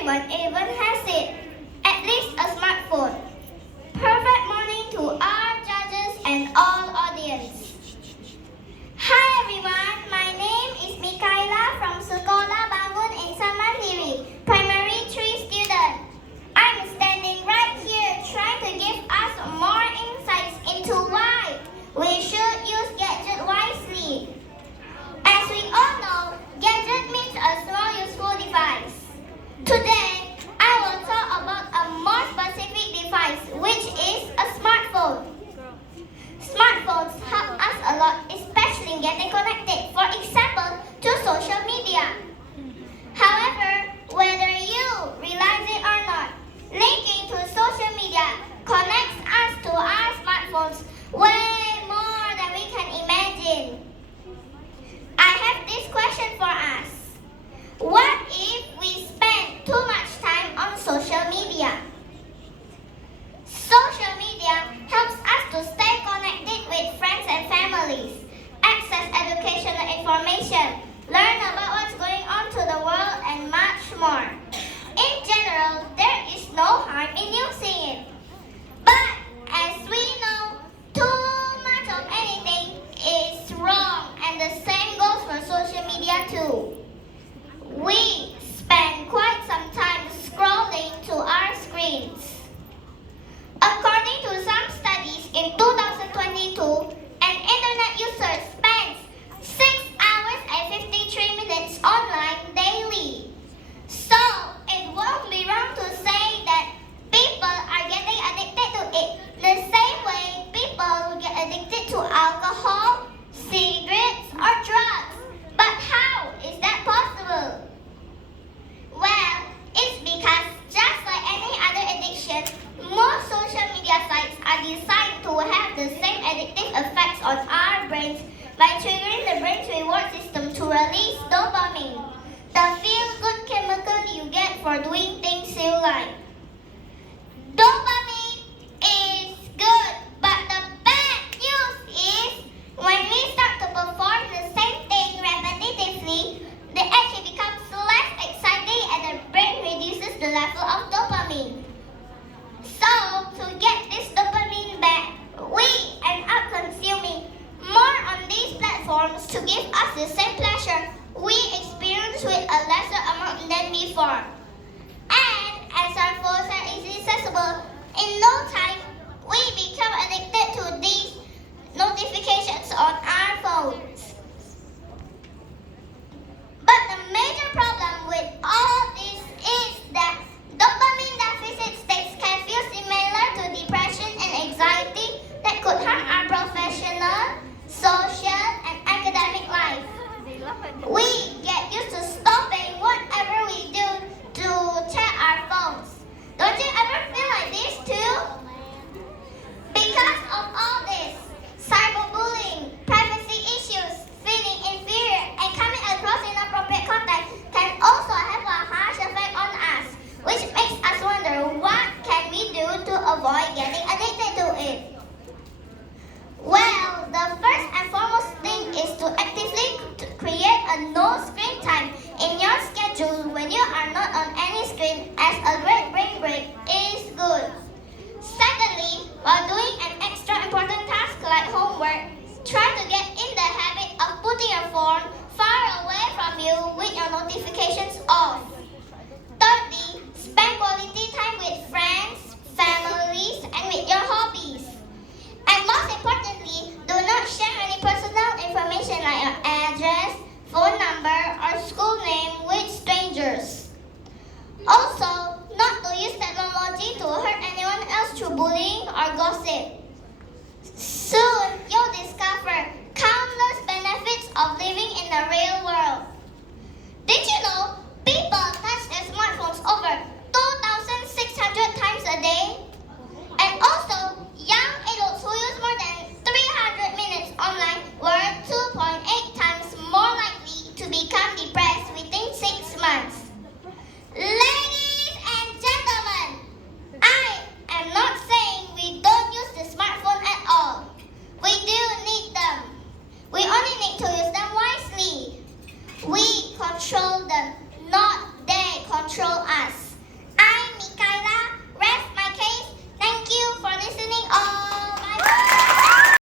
everyone even has it, at least a smartphone. Perfect morning to our judges and all audience. Hi everyone, my name is Mikaela from Sekolah Bangun Insan Mandiri, Primary 3 student. I'm standing right here trying to give us more insights into why we should use gadget wisely. As we all know, gadget means a small useful device. Today, I will talk about a more specific device, which is a smartphone. Smartphones help us a lot, especially in getting connected, for example, to social media. However, whether you realize it or not, linking to social media connects us to our smartphones way more than we can imagine. I have this question for us. What if we spend too much time on social media? Social media helps us to stay connected with friends and families, access educational information, learn about what's going on to the world, and much more. In general, there is no harm in using it. But as we know, too much of anything is wrong, and the same goes for social media too. We spend quite some time scrolling to our screens. According to some studies, in 2022, an internet user spends 6 hours and 53 minutes online daily. So, it won't be wrong to say that people are getting addicted to it the same way people get addicted to alcohol, cigarettes, or drugs. But how is that possible? Well, it's because just like any other addiction, most social media sites are designed to have the same addictive effects on our brains by triggering the brain's reward system to release dopamine, the feel-good chemical you get for doing things you like. Dopamine is good, but the bad news is when we start to perform the same thing repetitively, they actually becomes less exciting and the brain reduces the level of dopamine. So, to get this dopamine back, we end up consuming more on these platforms to give us the same pleasure we experience with a lesser amount than before. And as our phones are easily accessible, in no time, we become addicted to these notifications on our phones. But the major problem with all this is that dopamine deficit states can feel similar to depression and anxiety that could harm our professional, social, and academic life. We get used to stopping whatever we do to check our phones. Don't you ever feel like this too? Because of all this, cyberbullying, privacy issues, feeling inferior, and coming across inappropriate content can also have a harsh effect on us, which makes us wonder what can we do to avoid getting addicted to it. Well, the first and foremost thing is to actively create a no screen time in your schedule when you are not on any screen, as a great brain break is good. Secondly, while doing an extra important task like homework, try to get in the habit of putting your phone far away from you with your notifications off. Thirdly, spend quality time with friends, families, and with your hobbies. And most importantly, do not share any personal information like your address, phone number, or school name with strangers. Also, not to use technology to hurt anyone else through bullying or gossip. Soon, you'll discover countless benefits of living in the real world.